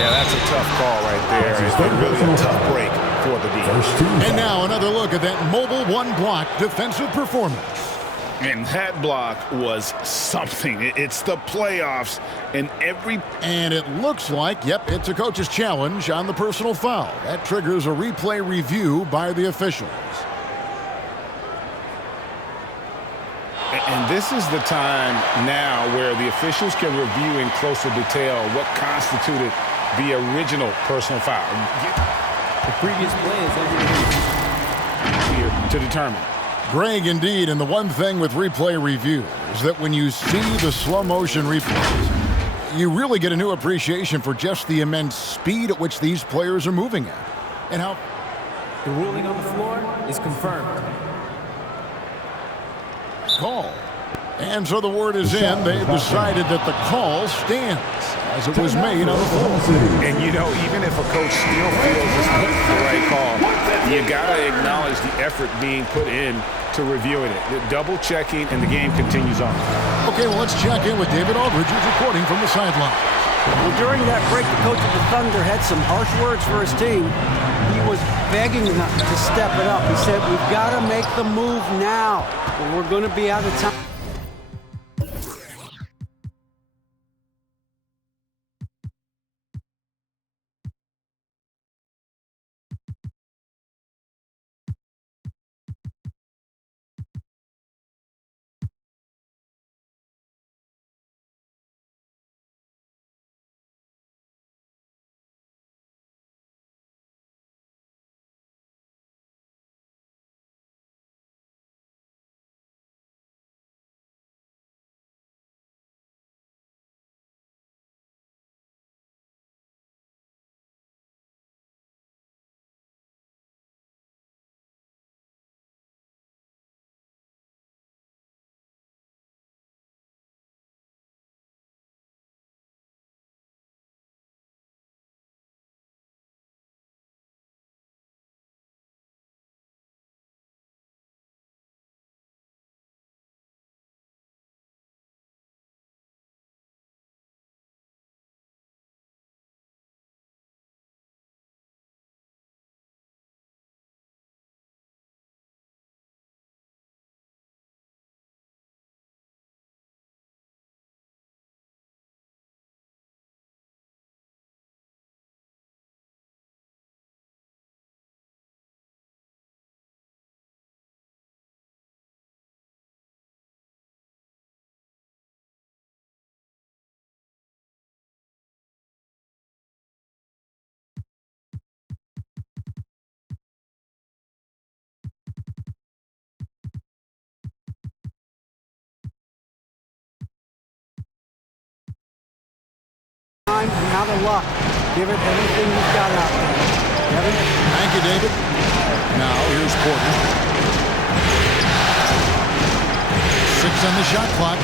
Yeah, that's a tough call right there. And really a tough break for the defense. And now another look at that mobile one-block defensive performance. And that block was something. It's the playoffs and And it looks like, yep, it's a coach's challenge on the personal foul. That triggers a replay review by the officials. And this is the time now where the officials can review in closer detail what constituted the original personal foul. The previous play is here to determine. Greg, indeed, and the one thing with replay review is that when you see the slow motion replays, you really get a new appreciation for just the immense speed at which these players are moving at. And how the ruling on the floor is confirmed. Call. And so the word is in. They've decided that the call stands as it was made on the floor. And, you know, even if a coach still feels this wasn't the right call, you got to acknowledge the effort being put in to reviewing it. The double checking, and the game continues on. Okay, well, let's check in with David Aldridge, who's reporting from the sideline. Well, during that break, the coach of the Thunder had some harsh words for his team. He was begging them to step it up. He said, we've got to make the move now, or we're going to be out of time. And out of luck. Give it everything you've got out there. Kevin? Thank you, David. Now, here's Porter. 6 on the shot clock.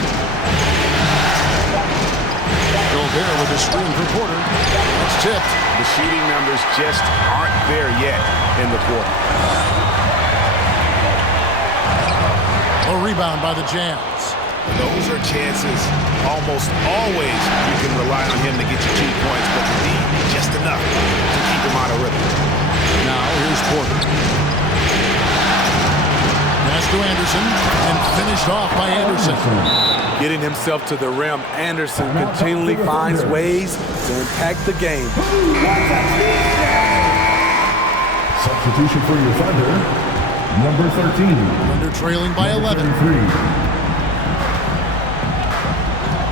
Gobert with a screen for Porter. It's tipped. The shooting numbers just aren't there yet in the quarter. A rebound by the Jazz. Those are chances almost always you can rely on him to get you 2 points, but the lead just enough to keep him out of rhythm. Now here's Porter. Pass to Anderson and finished off by Anderson. Getting himself to the rim, Anderson continually finds ways to impact the game. Substitution for your Thunder, number 13. Thunder trailing by 11.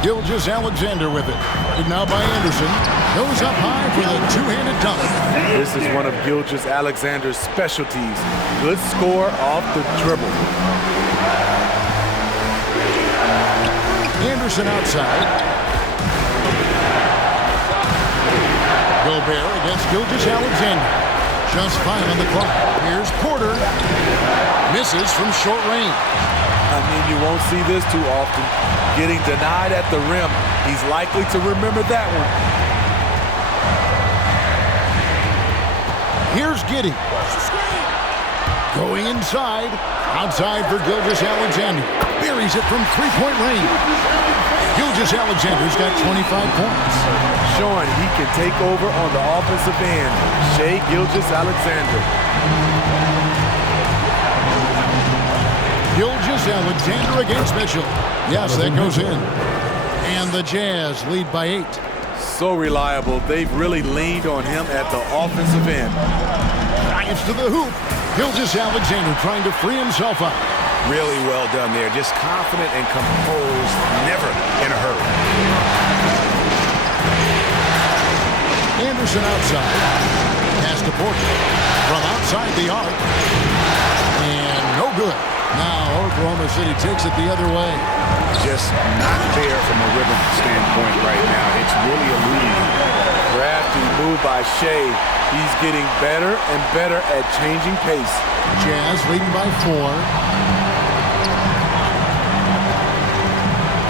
Gilgeous-Alexander with it. And now by Anderson. Goes up high for the two-handed dunk. This is one of Gilgeous-Alexander's specialties. Good score off the dribble. Anderson outside. Gobert against Gilgeous-Alexander. Just 5 on the clock. Here's Porter. Misses from short range. I mean, you won't see this too often. Getting denied at the rim. He's likely to remember that one. Here's Giddey. Going inside. Outside for Gilgeous-Alexander. buries it from three-point range. Gilgeous-Alexander's got 25 points. Showing he can take over on the offensive end. Shai Gilgeous-Alexander. Gilgeous-Alexander against Mitchell. Yes, that goes in. And the Jazz lead by 8. So reliable. They've really leaned on him at the offensive end. Drives to the hoop. Gilgeous-Alexander trying to free himself up. Really well done there. Just confident and composed, never in a hurry. Anderson outside. Pass to Porter. From outside the arc. And no good. Now Oklahoma City takes it the other way. Just not there from a rhythm standpoint right now. It's really eluding. Crafty move by Shai. He's getting better and better at changing pace. Jazz leading by 4.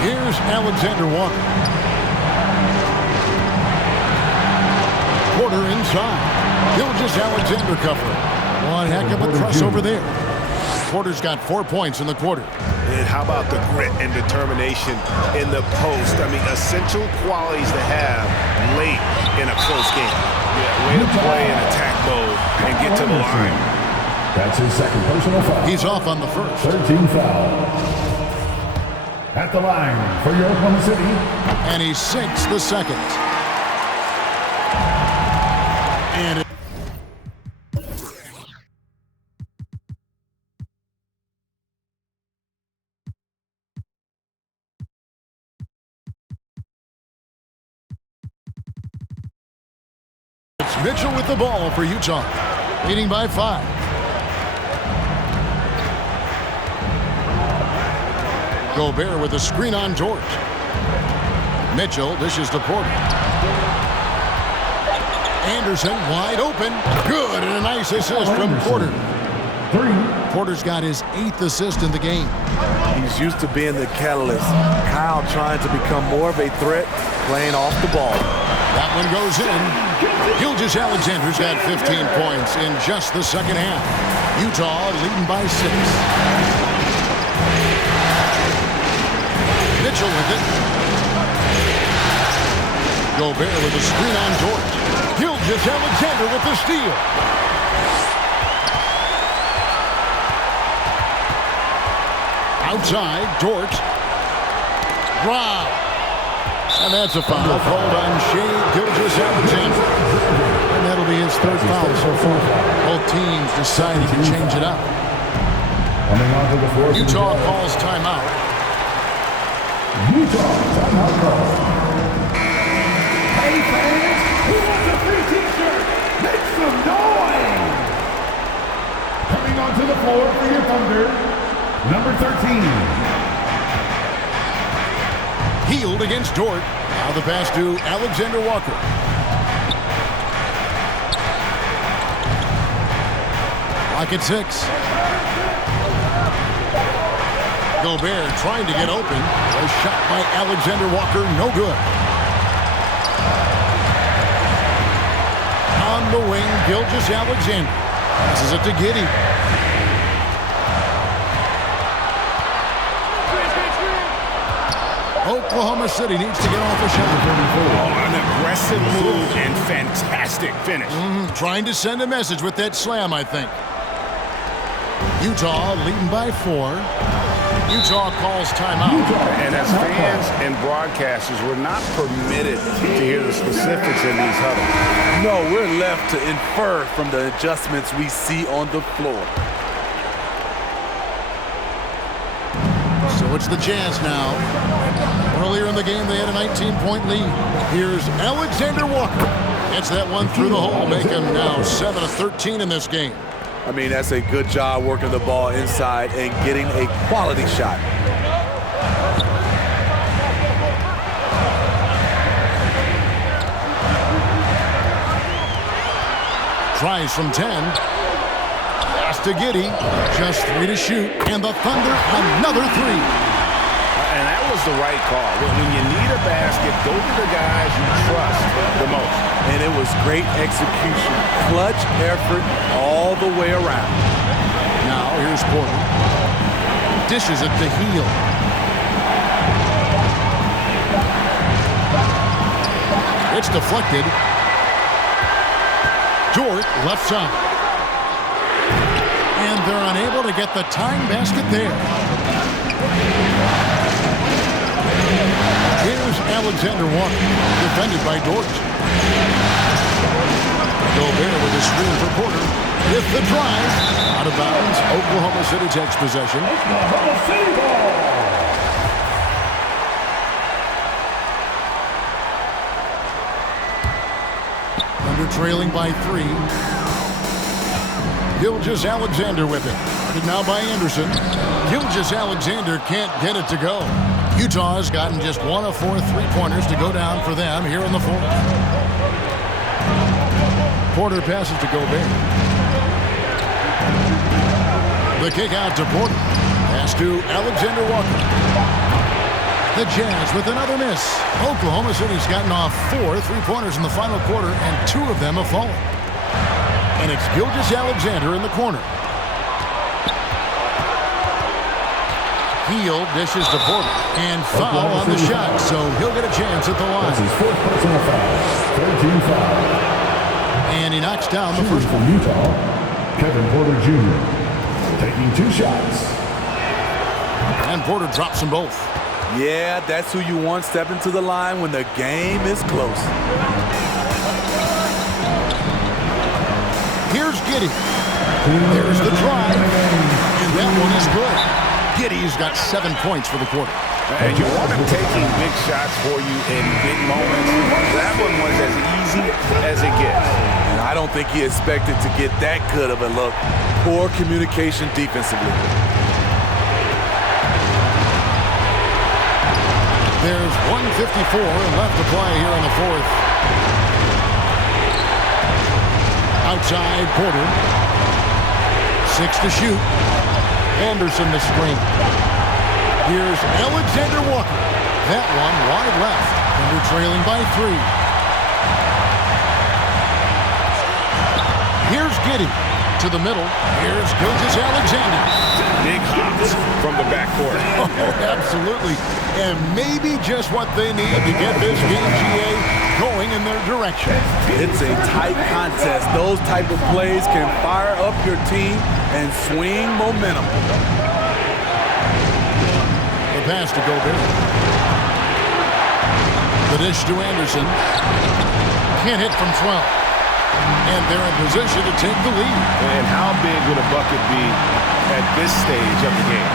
Here's Alexander Walker. Porter inside. Gilgeous-Alexander covering. One heck of a press over there. Porter's got 4 points in the quarter. And how about the grit and determination in the post? I mean, essential qualities to have late in a close game. Yeah, way to play in attack mode and get to the line. That's his second personal foul. He's off on the first. 13 foul. At the line for your Oklahoma City. And he sinks the second. And it's Mitchell with the ball for Utah, leading by 5. Gobert with a screen on George. Mitchell dishes to Porter. Anderson wide open. Good, and a nice assist from Porter. 3. Porter's got his 8th assist in the game. He's used to being the catalyst. Kyle trying to become more of a threat, playing off the ball. That one goes in. Gilgeous-Alexander's got 15 points in just the second half. Utah leading by 6. Mitchell with it. Gobert with a screen on George. Gilgeous-Alexander with the steal. Outside, George. Wow. And that's a foul called on Shai Gilgeous-Alexander. And that'll be his 3rd foul so far. Both teams deciding to change it up. Coming onto the floor. Utah calls timeout. Utah timeout call. Hey fans, who wants a free t-shirt? Make some noise! Coming onto the floor for your Thunder, number 13. Healed against Dort. Now the pass to Alexander Walker. Clock at 6. Gobert trying to get open. A shot by Alexander Walker, no good. On the wing, Gilgeous-Alexander. Passes it to Giddey. Oklahoma City needs to get off a shot. Oh, an aggressive move and fantastic finish. Trying to send a message with that slam, I think. Utah leading by 4. Utah calls timeout. And as fans and broadcasters, we're not permitted to hear the specifics in these huddles. No, we're left to infer from the adjustments we see on the floor. So it's the Jazz now. Earlier in the game, they had a 19-point lead. Here's Alexander Walker. Gets that one through the hole, make him now 7 of 13 in this game. I mean, that's a good job working the ball inside and getting a quality shot. Tries from 10. Pass to Giddey. Just 3 to shoot. And the Thunder, another 3. And that was the right call. When you need a basket, those are the guys you trust the most. And it was great execution. Clutch effort all the way around. Now here's Porter. Dishes it to Hield. It's deflected. Dort left side. And they're unable to get the tying basket there. Here's Alexander Walker, defended by Dort. Gobert with a screen for Porter. With the drive. Out of bounds. Oklahoma City takes possession. Oklahoma City ball. Thunder trailing by 3. Gilgeous-Alexander with it. Guarded now by Anderson. Gilgeous-Alexander can't get it to go. Utah has gotten just 1 of 4 three-pointers to go down for them here in the fourth. Porter passes to Gobert. The kick out to Porter. Pass to Alexander Walker. The Jazz with another miss. Oklahoma City's gotten off 4 three-pointers in the final quarter, and 2 of them have fallen. And it's Gilgeous-Alexander in the corner. Hield dishes to Porter. And foul on the shot, so he'll get a chance at the line. That's his 4th personal foul. 13 foul. And he knocks down the Shooting first from one. Utah, Kevin Porter Jr. taking 2 shots. And Porter drops them both. Yeah, that's who you want stepping to the line when the game is close. Here's Giddey. There's the drive. And that one is good. Giddey's got 7 points for the quarter. And you want him taking big shots for you in big moments. That one was as easy as it gets. And I don't think he expected to get that good of a look. Poor communication defensively. There's 1:54 left to play here in the fourth. Outside, Porter. 6 to shoot. Anderson the screen. Here's Alexander Walker. That one wide left. Thunder trailing by 3. Here's Giddey to the middle. Here's Gilgeous-Alexander. Big hops from the backcourt. Oh, absolutely. And maybe just what they need to get this game, GA, going in their direction. It's a tight contest. Those type of plays can fire up your team and swing momentum. The pass to Gobert. The dish to Anderson. Can't hit from 12. And they're in position to take the lead. And how big would a bucket be at this stage of the game?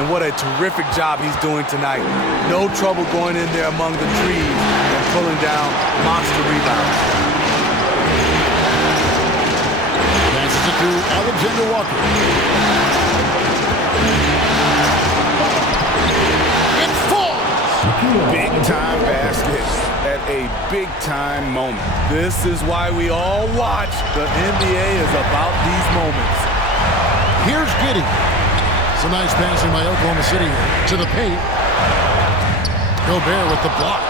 And what a terrific job he's doing tonight. No trouble going in there among the trees and pulling down monster rebounds. Passes it to Alexander Walker. It falls! Big time basket at a big time moment. This is why we all watch. The NBA is about these moments. Here's Giddey. Some nice passing by Oklahoma City to the paint. Gobert with the block.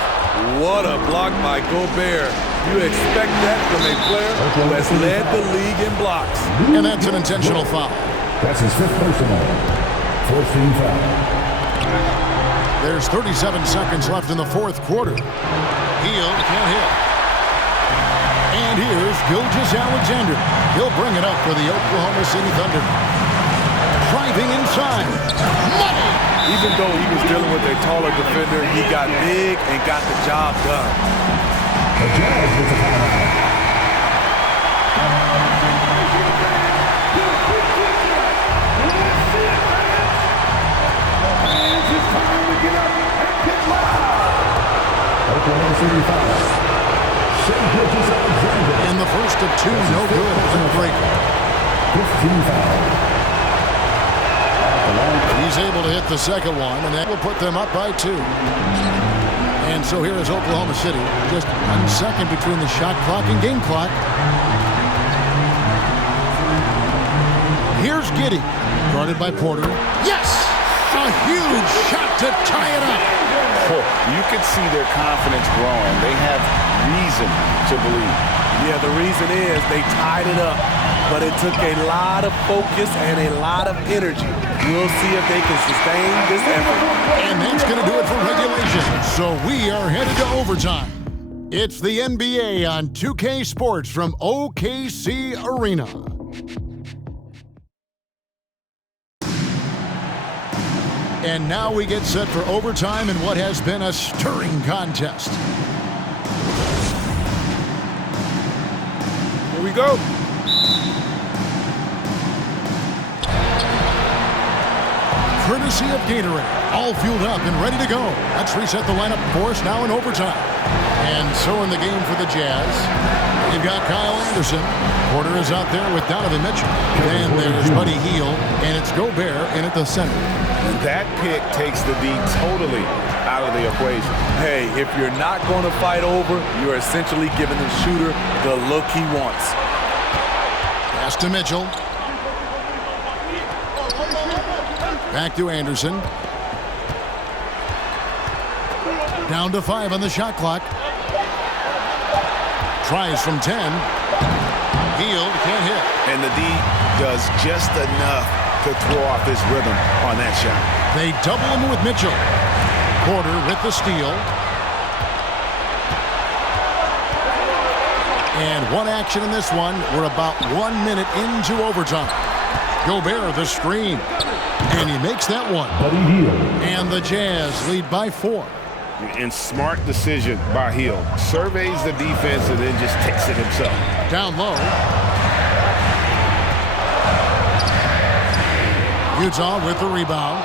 What a block by Gobert. You expect that from a player who has led the league in blocks. And that's an intentional foul. That's his 5th personal. 4th team foul. There's 37 seconds left in the fourth quarter. Hield can't hit. And here's Gilgeous-Alexander. He'll bring it up for the Oklahoma City Thunder. Driving inside. Money! Even though he was dealing with a taller defender, he got big and got the job done. The Jazz with the timeout. It's time to get up and get loud. Oklahoma City foul. Shai Gilgeous-Alexander. And the first of 2, no good. The break. 15 foul. He's able to hit the second one, and that will put them up by 2. And so here is Oklahoma City. Just 1 second between the shot clock and game clock. Here's Giddey. Guarded by Porter. Yes! A huge shot to tie it up. Oh, you can see their confidence growing. They have reason to believe. Yeah, the reason is they tied it up. but it took a lot of focus and a lot of energy. We'll see if they can sustain this effort. And that's going to do it for regulation. So we are headed to overtime. It's the NBA on 2K Sports from OKC Arena. And now we get set for overtime in what has been a stirring contest. Here we go. Courtesy of Gatorade, all fueled up and ready to go. Let's reset the lineup for us now in overtime. And so in the game for the Jazz, you've got Kyle Anderson. Porter is out there with Donovan Mitchell. Then there's Buddy Hield, and it's Gobert in at the center. That pick takes the D totally out of the equation. Hey, if you're not going to fight over, you're essentially giving the shooter the look he wants. Pass to Mitchell. Back to Anderson. Down to 5 on the shot clock. Tries from 10. Hield can't hit. And the D does just enough to throw off his rhythm on that shot. They double him with Mitchell. Porter with the steal. And one action in this one. We're about 1 minute into overtime. Gobert the screen. And he makes that one. And the Jazz lead by 4. And smart decision by Hield. Surveys the defense and then just takes it himself. Down low. Utah with the rebound.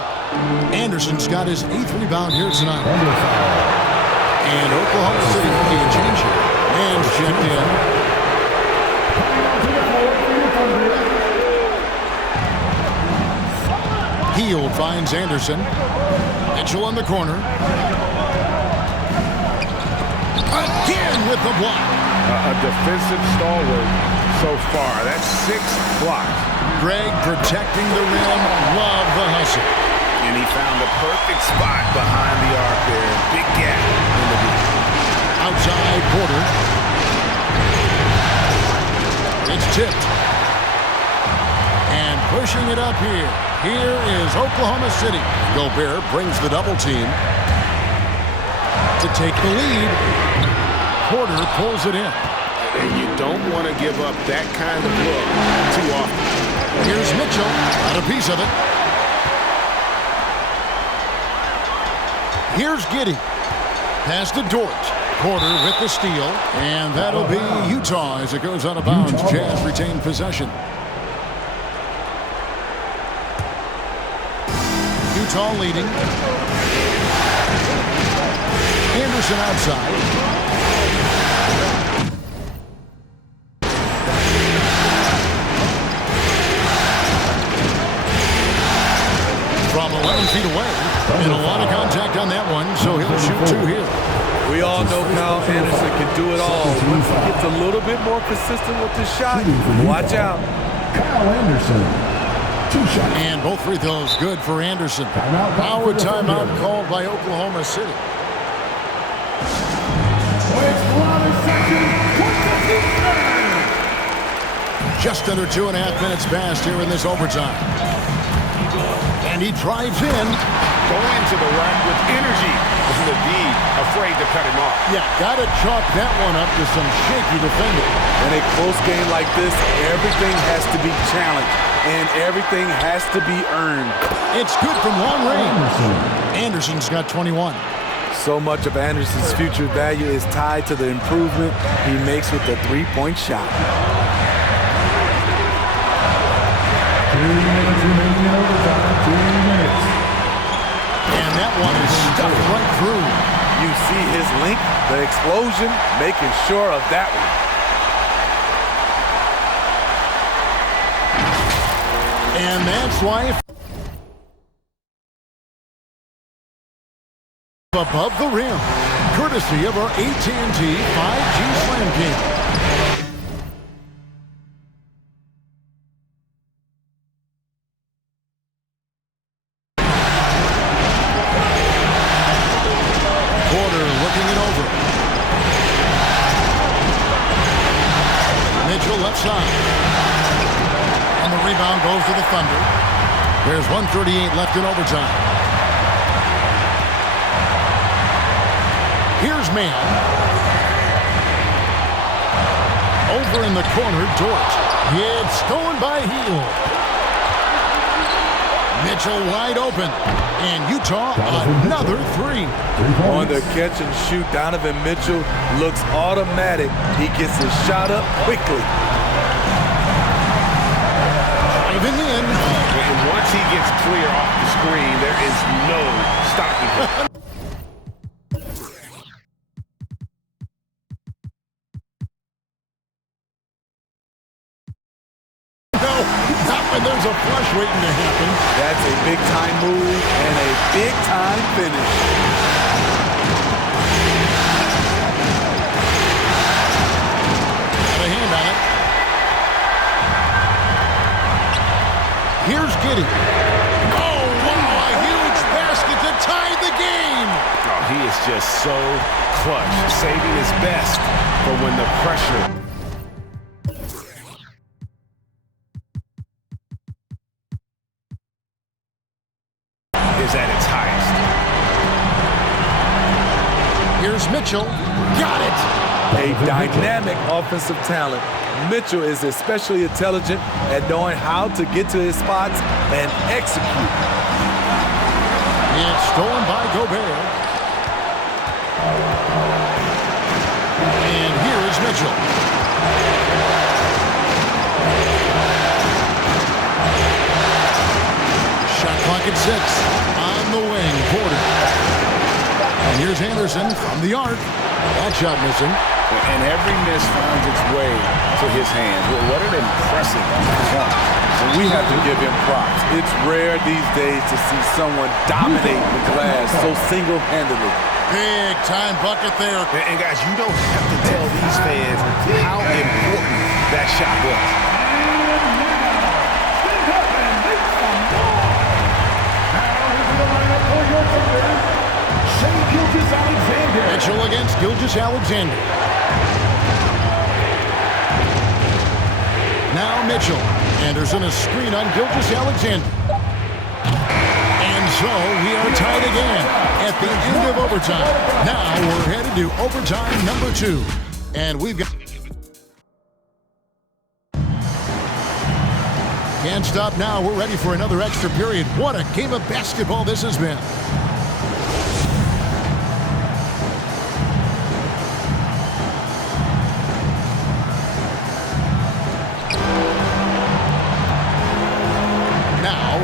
Anderson's got his 8th rebound here tonight. And Oklahoma City making a change here. And checked in. Hield finds Anderson. Mitchell in the corner. Again with the block. A defensive stalwart so far. That's 6 blocks. Greg protecting the rim. Love the hustle. And he found the perfect spot behind the arc there. Big gap in the deep. Outside Porter. It's tipped. And pushing it up here. Here is Oklahoma City. Gobert brings the double team to take the lead. Porter pulls it in. And you don't want to give up that kind of look too often. Here's Mitchell. Got a piece of it. Here's Giddey. Pass to Dort. Porter with the steal. And that'll be Utah as it goes out of bounds. Jazz retain possession. Utah leading. Anderson outside. From 11 feet away. And a lot of contact on that one, so he'll shoot 2 here. We all know Kyle Anderson can do it all. Once he gets a little bit more consistent with the shot, watch out. Kyle Anderson. 2 shots. And both free throws good for Anderson. Now a timeout called by Oklahoma City. Just under 2.5 minutes passed here in this overtime. And he drives in. Going to the rack with energy. The D afraid to cut him off. Yeah, got to chalk that one up to some shaky defending. In a close game like this, everything has to be challenged, and everything has to be earned. It's good from long range. Anderson's got 21. So much of Anderson's future value is tied to the improvement he makes with the three-point shot. 3 minutes remaining in overtime. 2 minutes. And that one is stuffed right through. You see his link, the explosion, making sure of that one. And that's why above the rim, courtesy of our AT&T 5G Slam King. Porter looking it over. Mitchell left side. And the rebound goes to the Thunder. There's 1:38 left in overtime. Here's Mann. Over in the corner, Dort. It's stolen by Hield. Mitchell wide open. And Utah another three. On the catch and shoot, Donovan Mitchell looks automatic. He gets his shot up quickly. Driving in. And once he gets clear off the screen, there is no stopping him. There's a flush waiting to happen. That's a big-time move and a big-time finish. Got a hand on it. Here's Giddey. Oh, wow, a huge basket to tie the game. Oh, he is just so clutch, saving his best for when the pressure is at its highest. Here's Mitchell. Got it. A dynamic offensive talent. Mitchell is especially intelligent at knowing how to get to his spots and execute. It's stolen by Gobert. And here is Mitchell. Shot clock at 6. On the wing, Porter. And here's Anderson from the arc. That shot missing. And every miss finds its way to his hands. Well, what an impressive performance. And we have to give him props. It's rare these days to see someone dominate the glass so single-handedly. Big time bucket there. And guys, you don't have to tell these fans how important that shot was. Mitchell against Gilgeous-Alexander. Now Mitchell. Anderson a screen on Gilgeous-Alexander. And so we are tied again at the end of overtime. Now we're headed to overtime number 2. And we've got... Can't stop now. We're ready for another extra period. What a game of basketball this has been.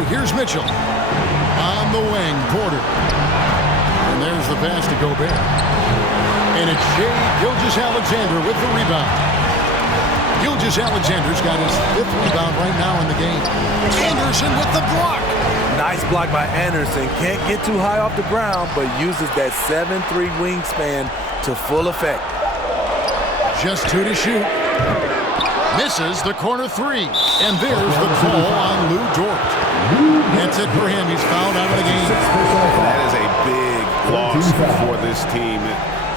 Here's Mitchell. On the wing, Porter. And there's the pass to Gobert. And it's Shai Gilgeous-Alexander with the rebound. Gilgeous-Alexander's got his 5th rebound right now in the game. Anderson with the block. Nice block by Anderson. Can't get too high off the ground, but uses that 7'3" wingspan to full effect. Just 2 to shoot. Misses the corner 3. And there's the call on Lou Dort. That's it for him. He's fouled out of the game. That is a big loss for this team.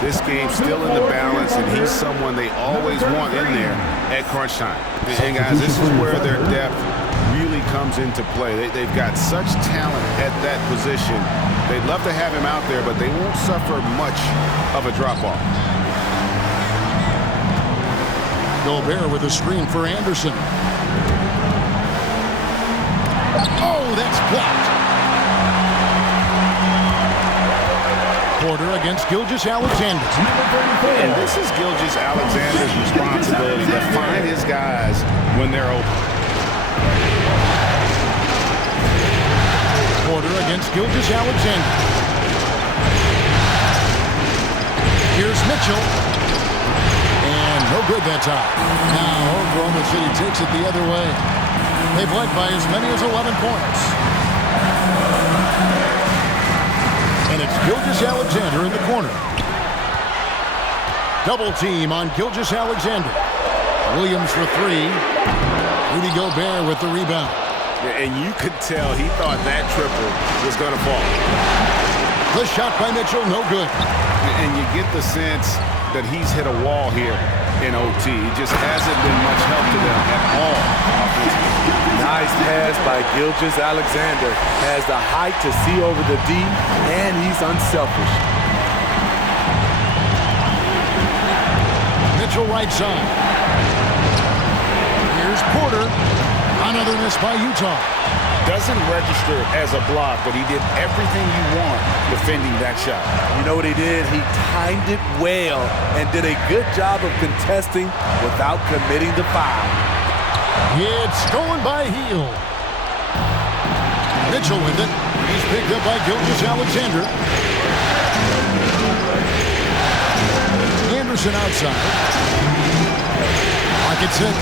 This game's still in the balance, and he's someone they always want in there at crunch time. And guys, this is where their depth really comes into play. They've got such talent at that position. They'd love to have him out there, but they won't suffer much of a drop-off. Gobert with a screen for Anderson. Oh, that's blocked. Porter against Gilgeous-Alexander. And this is Gilgeous-Alexander's responsibility to find his guys when they're open. Porter against Gilgeous-Alexander. Here's Mitchell. And no good that time. Now Oklahoma City takes it the other way. They've led by as many as 11 points. And it's Gilgeous-Alexander in the corner. Double team on Gilgeous-Alexander. Williams for 3. Rudy Gobert with the rebound. And you could tell he thought that triple was going to fall. The shot by Mitchell, no good. And you get the sense that he's hit a wall here in OT. It just hasn't been much help to them at all offensively. Nice pass by Gilgeous-Alexander. Has the height to see over the D, and he's unselfish. Mitchell right side. Here's Porter. Another miss by Utah. Doesn't register as a block, but he did everything you want defending that shot. You know what he did? He timed it well and did a good job of contesting without committing the foul. It's stolen by Hield. Mitchell with it. He's picked up by Gilgeous-Alexander. Anderson outside. Clock at 6.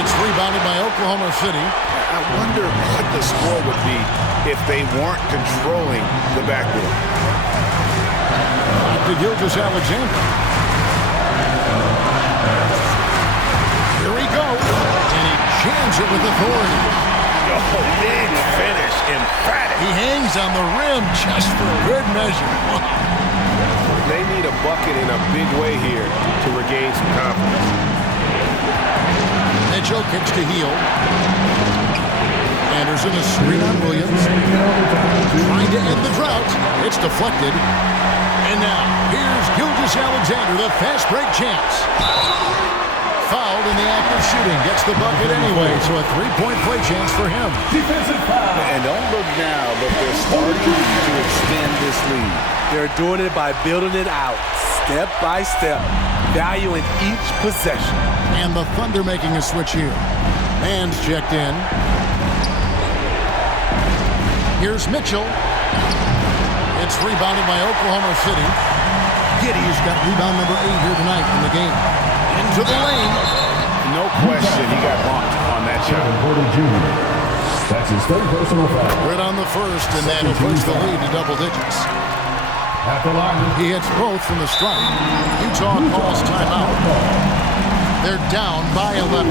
It's rebounded by Oklahoma City. I wonder what the score would be if they weren't controlling the backboard. To Gilgeous-Alexander. Here he goes. And he jams it with authority. Oh, big finish. Emphatic. He hangs on the rim just for good measure. They need a bucket in a big way here to regain some confidence. Mitchell kicks to Hield. Anderson a screen on Williams. Trying to end the drought. It's deflected. And now, here's Gilgeous-Alexander, the fast break champs. Fouled in the act of shooting. Gets the bucket anyway, so a three-point play chance for him. Defensive foul. And don't look now, but they're starting to extend this lead. They're doing it by building it out, step by step, valuing each possession. And the Thunder making a switch here. Man's checked in. Here's Mitchell. It's rebounded by Oklahoma City. Giddey's got rebound number 8 here tonight in the game. Into the lane. No question he got bumped on that shot. Porter Jr. That's his third personal foul. Right on the first, and that'll push the lead to double digits. At the line. He hits both from the stripe. Utah calls timeout. They're down by 11.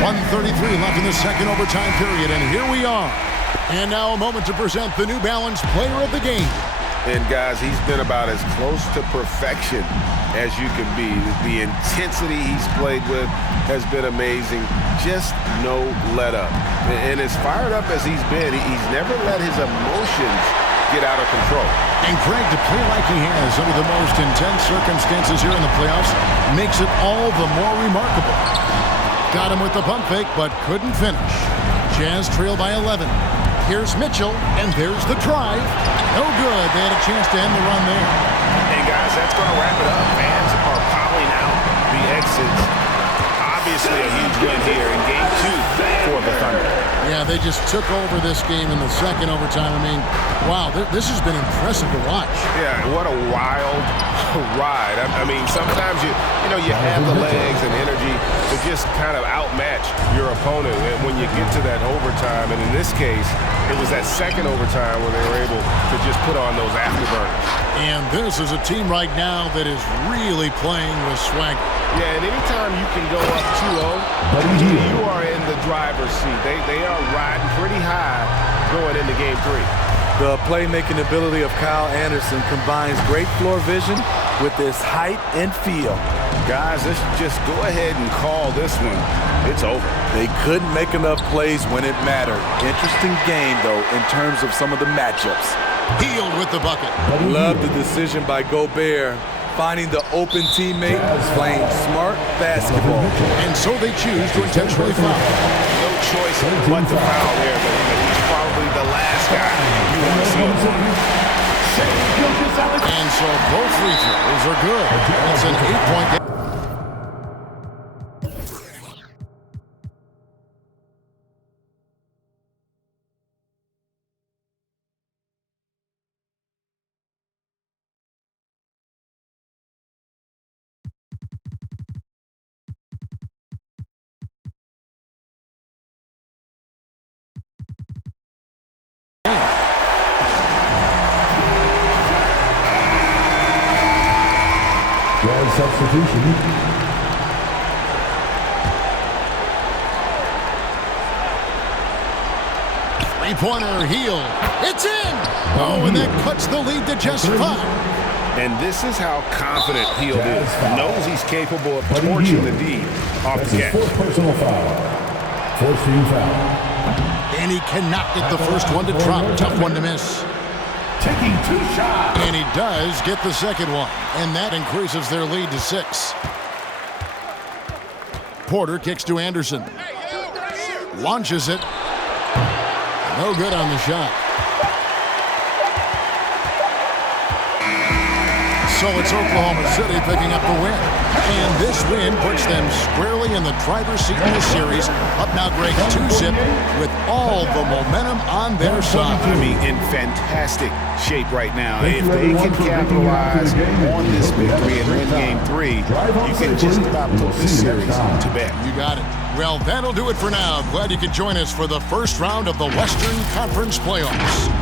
1:33 left in the second overtime period, and here we are. And now a moment to present the New Balance Player of the Game. And guys, he's been about as close to perfection as you can be. The intensity he's played with has been amazing. Just no let up. And as fired up as he's been, he's never let his emotions get out of control. And Craig, to play like he has under the most intense circumstances here in the playoffs makes it all the more remarkable. Got him with the pump fake, but couldn't finish. Jazz trail by 11. Here's Mitchell, and there's the drive. No good. They had a chance to end the run there. And guys, that's going to wrap it up. Fans are piling out the exits. Obviously a huge win here in Game 2 for the Thunder. Yeah, they just took over this game in the second overtime. I mean, wow, this has been impressive to watch. Yeah, what a wild ride. I mean, sometimes you have the legs and energy to just kind of outmatch your opponent when you get to that overtime. And in this case, it was that second overtime where they were able to just put on those afterburners. And this is a team right now that is really playing with swagger. Yeah, and anytime you can go up 2-0, you are in the driver's seat. They are riding pretty high going into Game 3. The playmaking ability of Kyle Anderson combines great floor vision with his height and feel. Guys, let's just go ahead and call this one. It's over. They couldn't make enough plays when it mattered. Interesting game, though, in terms of some of the matchups. Hield with the bucket. Love the decision by Gobert, finding the open teammate, playing smart basketball. And so they choose to intentionally foul. No choice but to foul there, but he's probably the last guy you want to see on the floor. And so both free throws are good. It's an 8-point game. Substitution. Three-pointer, Hield. It's in! Oh, and that cuts the lead to just 5. And this is how confident Hield is. Knows he's capable of torching the D off the catch. Fourth personal foul. Fourth team foul. And he cannot get the first one to drop. Tough one to miss. Taking 2 shots. And he does get the second one. And that increases their lead to 6. Porter kicks to Anderson. Launches it. No good on the shot. So it's Oklahoma City picking up the win. And this win puts them squarely in the driver's seat in the series. Up now, Greg, 2-zip with all the momentum on their side. I mean, in fantastic shape right now. If they can capitalize on this victory and win Game 3, you can just about put this series to bed. You got it. Well, that'll do it for now. Glad you could join us for the first round of the Western Conference Playoffs.